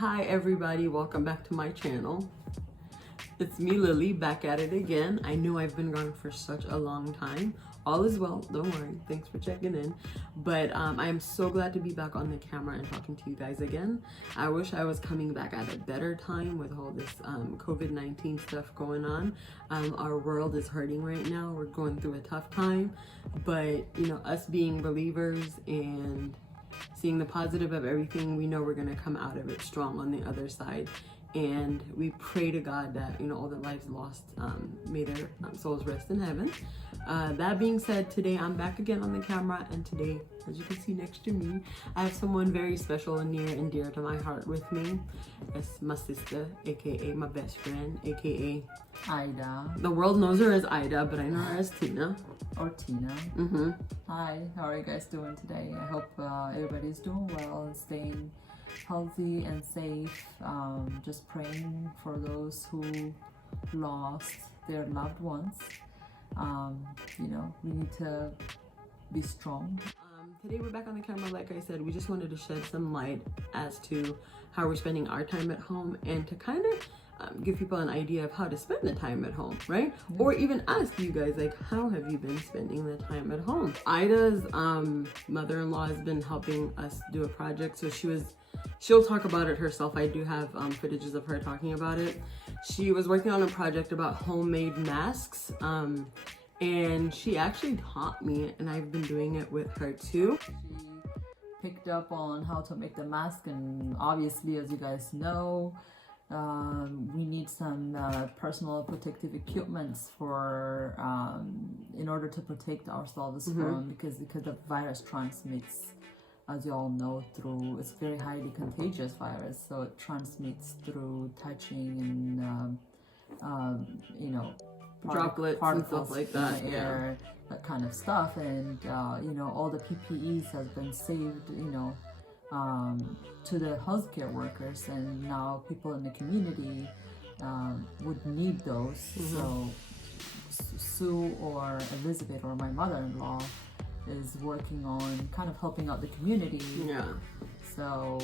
Hi everybody, welcome back to my channel. It's me, Lily, back at it again. I know I've been gone for such a long time. All is well, don't worry, thanks for checking in. But I am so glad to be back on the camera and talking to you guys again. I wish I was coming back at a better time with all this COVID-19 stuff going on. Our world is hurting right now. We're going through a tough time, but you know, us being believers and seeing the positive of everything, we know we're going to come out of it strong on the other side. And we pray to God that, you know, all the lives lost, may their souls rest in heaven. That being said, today I'm back again on the camera, and today, as you can see next to me, I have someone very special and near and dear to my heart with me. It's my sister, aka my best friend, aka Ida. The world knows her as Ida, but I know her as Tina. Or Tina. Hi, how are you guys doing today? I hope everybody's doing well and staying healthy and safe. Just praying for those who lost their loved ones. You know, we need to be strong. Today we're back on the camera. Like I said, we just wanted to shed some light as to how we're spending our time at home, and to kind of give people an idea of how to spend the time at home, right? Yeah. Or even ask you guys, like, how have you been spending the time at home? Ida's mother-in-law has been helping us do a project, so she'll talk about it herself. I do have footages of her talking about it. She was working on a project about homemade masks, and she actually taught me, and I've been doing it with her too. She picked up on how to make the mask, and obviously, as you guys know, we need some personal protective equipments for in order to protect ourselves from because the virus transmits, as you all know, through, it's very highly contagious virus, so it transmits through touching and you know, droplets and stuff like that, air, that kind of stuff. And you know, all the PPEs has been saved, you know, to the healthcare workers, and now people in the community would need those. So Sue or Elizabeth or my mother-in-law is working on kind of helping out the community. Yeah. So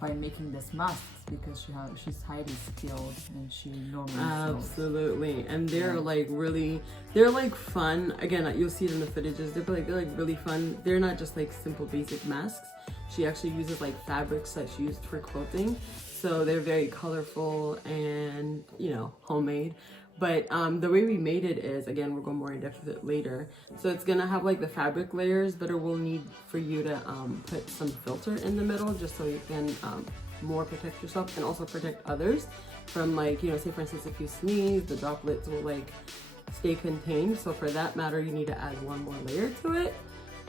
by making this masks, because she's highly skilled and she normally absolutely sells. And they're like really, they're like fun. Again, you'll see it in the footages. They're like really fun. They're not just like simple basic masks. She actually uses like fabrics that she used for quilting, so they're very colorful and, you know, homemade. But the way we made it is, again, we'll go more in depth with it later. So it's gonna have like the fabric layers, but it will need for you to put some filter in the middle, just so you can more protect yourself and also protect others from, like, you know, say for instance, if you sneeze, the droplets will like stay contained. So for that matter, you need to add one more layer to it.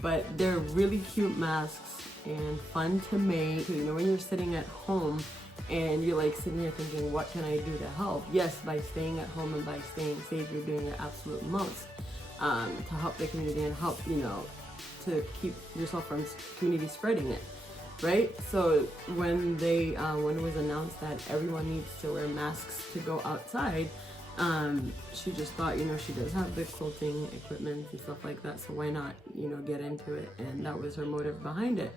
But they're really cute masks and fun to make. You know, when you're sitting at home and you're like sitting there thinking, what can I do to help? Yes, by staying at home and by staying safe, you're doing your absolute most to help the community and help, you know, to keep yourself from community spreading it, right? So when it was announced that everyone needs to wear masks to go outside, she just thought, you know, she does have the quilting equipment and stuff like that, so why not, you know, get into it? And that was her motive behind it.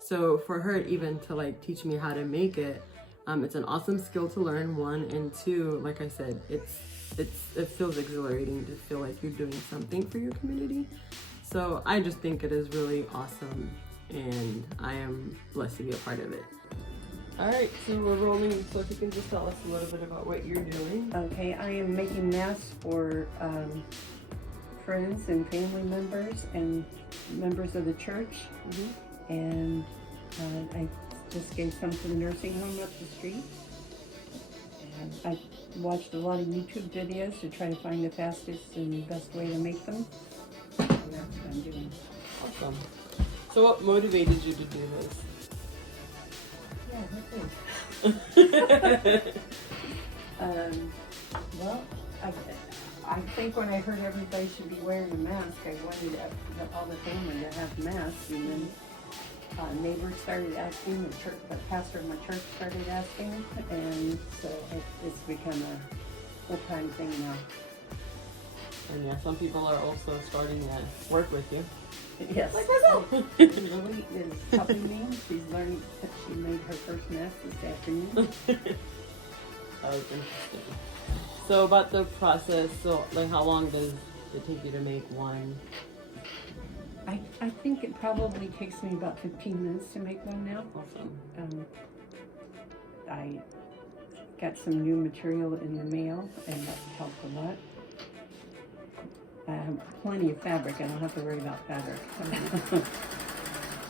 So for her even to like teach me how to make it, it's an awesome skill to learn, one, and two, like I said, it feels exhilarating to feel like you're doing something for your community. So I just think it is really awesome, and I am blessed to be a part of it. All right, so we're rolling, so if you can just tell us a little bit about what you're doing. Okay, I am making masks for friends and family members and members of the church. And I just gave some to the nursing home up the street. And I watched a lot of YouTube videos to try to find the fastest and best way to make them. And that's what I'm doing. Awesome. So what motivated you to do this? Well, I think when I heard everybody should be wearing a mask, I wanted all the family to have masks, and then neighbors started asking, the pastor of my church started asking, and so it's become a full-time thing now. And yeah, some people are also starting to work with you. Yes. Like myself. Lily is helping me. She's learned that she made her first mask this afternoon. That was interesting. So about the process, so like how long does it take you to make one? I think it probably takes me about 15 minutes to make one now. Awesome. I got some new material in the mail, and that helped a lot. I have plenty of fabric. I don't have to worry about fabric.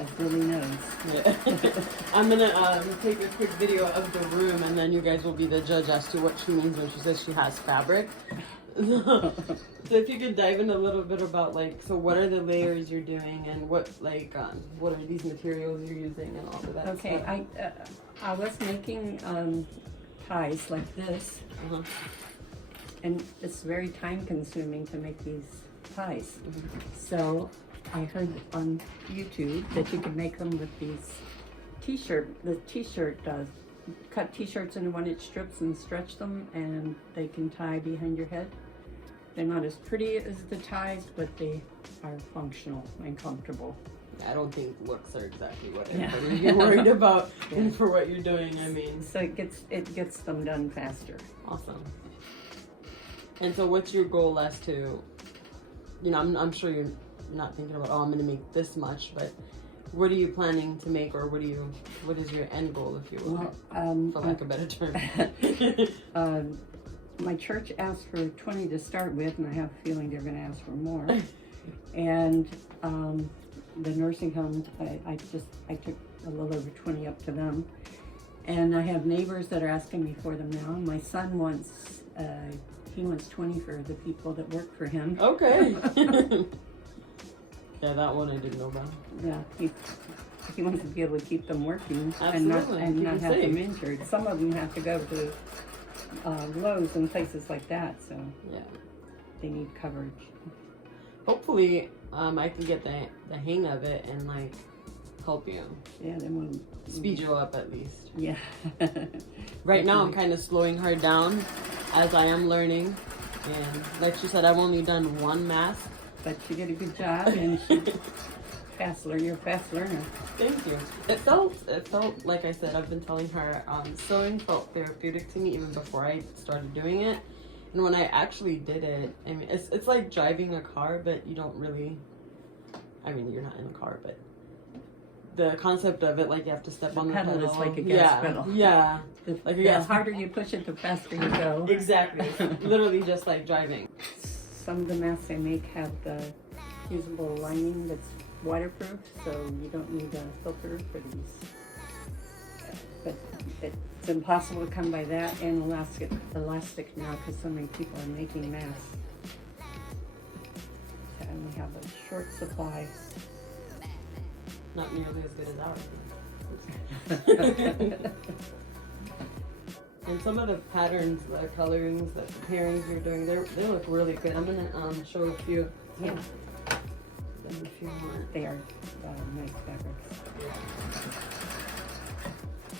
As Lily knows. Yeah. I'm gonna take a quick video of the room, and then you guys will be the judge as to what she means when she says she has fabric. So if you could dive in a little bit about like, so what are the layers you're doing, and what are these materials you're using, and all of that Okay, stuff. I was making ties like this, and it's very time consuming to make these ties. So I heard on YouTube that you can make them with these cut t-shirts into 1-inch strips and stretch them, and they can tie behind your head. They're not as pretty as the ties, but they are functional and comfortable. I don't think looks are exactly what everybody you're worried about for what you're doing. I mean, So it gets them done faster. awesome. And so, what's your goal as to, I'm sure you're not thinking about, I'm going to make this much, but what are you planning to make, or what is your end goal, if you will, for lack of a better term? My church asked for 20 to start with, and I have a feeling they're going to ask for more. And the nursing home, I took a little over 20 up to them. And I have neighbors that are asking me for them now. My son wants 20 for the people that work for him. Okay. Yeah, that one I didn't know about. Yeah, he wants to be able to keep them working Absolutely. and not have safe. them injured. Some of them have to go to Lowe's and places like that, so Yeah. they need coverage. Hopefully, I can get the hang of it and like help you, Yeah, then we'll speed you up at least. Yeah. Right now, I'm kind of slowing her down as I am learning, and like she said, I've only done one mask. But she did a good job, and she you're a fast learner. Thank you. It felt like I said, I've been telling her, sewing felt therapeutic to me even before I started doing it. And when I actually did it, I mean, it's like driving a car, but you don't really, I mean, you're not in a car, but the concept of it, like you have to step on the pedal. Is like a gas pedal. Yeah. The gas harder you push it, the faster you go. Exactly. Literally just like driving. Some of the masks I make have the usable lining that's waterproof, so you don't need a filter for these. But it's impossible to come by that and elastic now, because so many people are making masks. And we have a short supply. Not nearly as good as ours. And some of the patterns, the colorings, the pairings you're doing, they look really good. I'm gonna show a few. Yeah. If you want. They are nice fabrics.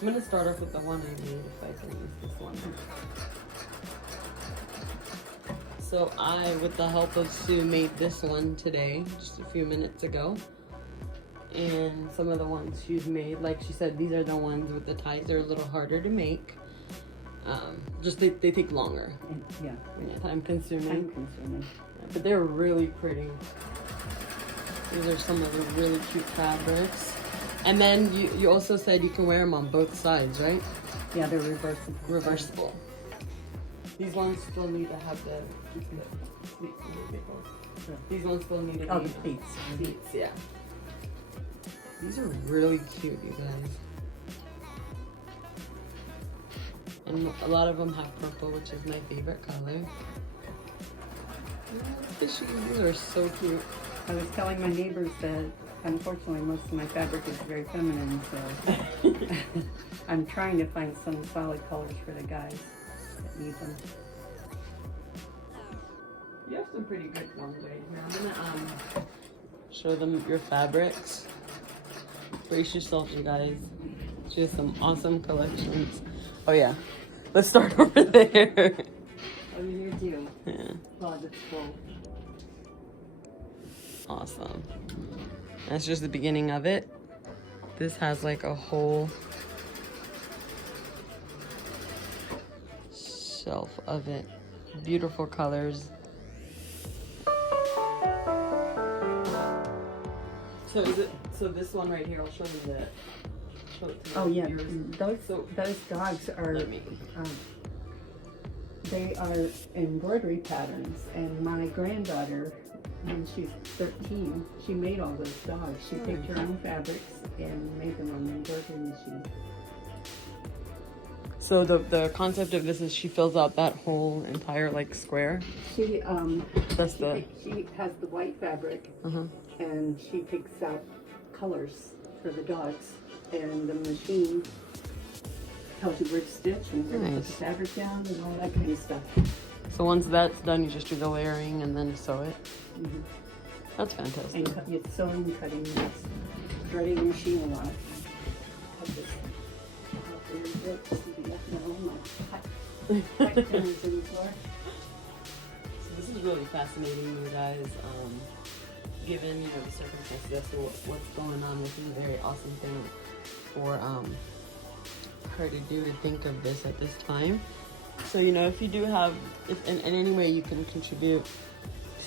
I'm gonna start off with the one I made, if I can use this one. So I, with the help of Sue, made this one today, just a few minutes ago. And some of the ones she's made, like she said, these are the ones with the ties. They're a little harder to make. Just they take longer. Yeah. Time consuming. Time consuming. But they're really pretty. These are some of the really cute fabrics. And then you also said you can wear them on both sides, right? Yeah, they're reversible. Reversible. These ones still need to have the pleats. These ones still need to be. Oh, the pleats. Pleats, yeah. These are really cute, you guys. And a lot of them have purple, which is my favorite color. These are so cute. I was telling my neighbors that unfortunately most of my fabric is very feminine, so I'm trying to find some solid colors for the guys that need them. You have some pretty good ones right here. I'm gonna show them your fabrics. Brace yourself, you guys. She has some awesome collections. Oh yeah, let's start over there. Oh, you do. Yeah. Closet's full. Awesome. That's just the beginning of it. This has like a whole shelf of it. Beautiful colors. So is it, so this one right here, I'll show you that. Show it to Oh the yeah, viewers. those dogs are, Let me. they are embroidery patterns, and my granddaughter, when she's 13, she made all those dogs. She picked her own fabrics and made them on the embroidery machine. So the concept of this is she fills out that whole entire like square. She That's the. she has the white fabric, Uh-huh. and she picks out colors for the dogs, and the machine tells you where to stitch and where to put Nice. the fabric down and all that kind of stuff. So once that's done, you just do the layering and then sew it. Mm-hmm. That's fantastic. And it's sewing, cutting, it's threading machine a lot. Cut this out there a bit, so you don't know my pipe pins in the floor. So this is really fascinating, you guys. Given the circumstances, that's what's going on. This is a very awesome thing for her to do, to think of this at this time. So if you do have, if in any way you can contribute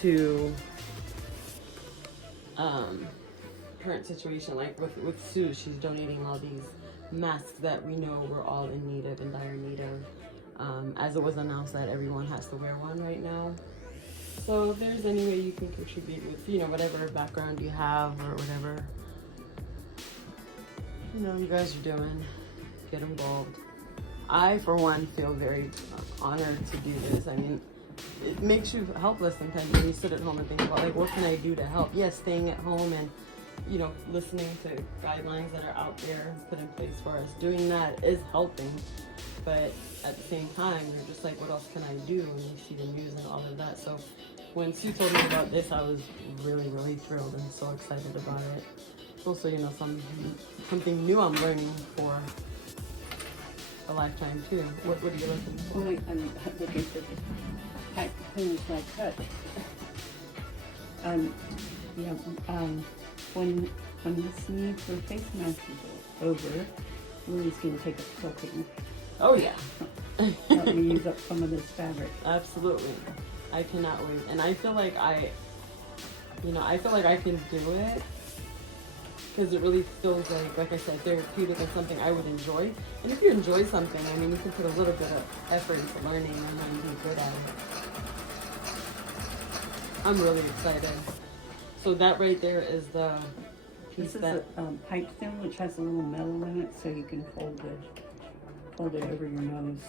to current situation, like with Sue, she's donating all these masks that we know we're all in need of, in dire need of, as it was announced that everyone has to wear one right now. So if there's any way you can contribute with whatever background you have or whatever you guys are doing, get involved. I, for one, feel very honored to do this. I mean, it makes you helpless sometimes when you sit at home and think about, like, what can I do to help? Yes, staying at home and, listening to guidelines that are out there put in place for us. Doing that is helping. But at the same time, you're just like, what else can I do? And you see the news and all of that. So when Sue told me about this, I was really, really thrilled and so excited about it. It's also, something new I'm learning for a lifetime too. What are you looking for? Well, I'm looking for the pipe pins like cut. When this need for face masks is over, Lily's going to take up quilting. Oh yeah. Help me use up some of this fabric. Absolutely. I cannot wait. And I feel like I can do it because it really feels like I said, therapeutic and something I would enjoy. And if you enjoy something, I mean, you can put a little bit of effort into learning and then be good at it. I'm really excited. So that right there is the piece This is that... a pipe stem which has a little metal in it, so you can fold it over your nose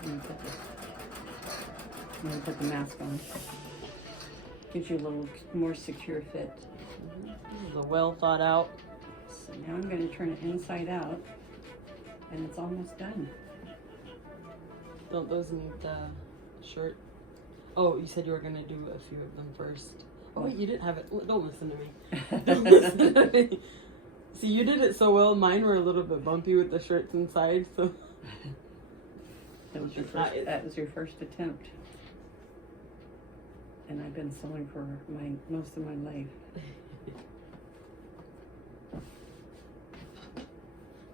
when you put the mask on. Gives you a little more secure fit. This is a well thought out. So now I'm going to turn it inside out, and it's almost done. Don't those need the shirt? Oh, you said you were going to do a few of them first. Oh wait, you didn't have it. Don't listen to me. Don't listen to me. See, you did it so well. Mine were a little bit bumpy with the shirts inside, so. That was your first attempt. And I've been sewing for most of my life.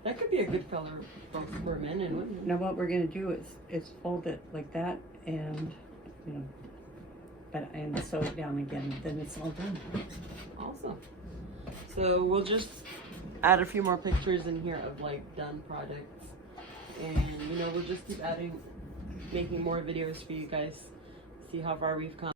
That could be a good color both for men and women. Now what we're going to do is fold it like that, and and sew it down again. Then it's all done. Awesome. So we'll just add a few more pictures in here of done projects, and we'll just keep making more videos for you guys. See how far we've come.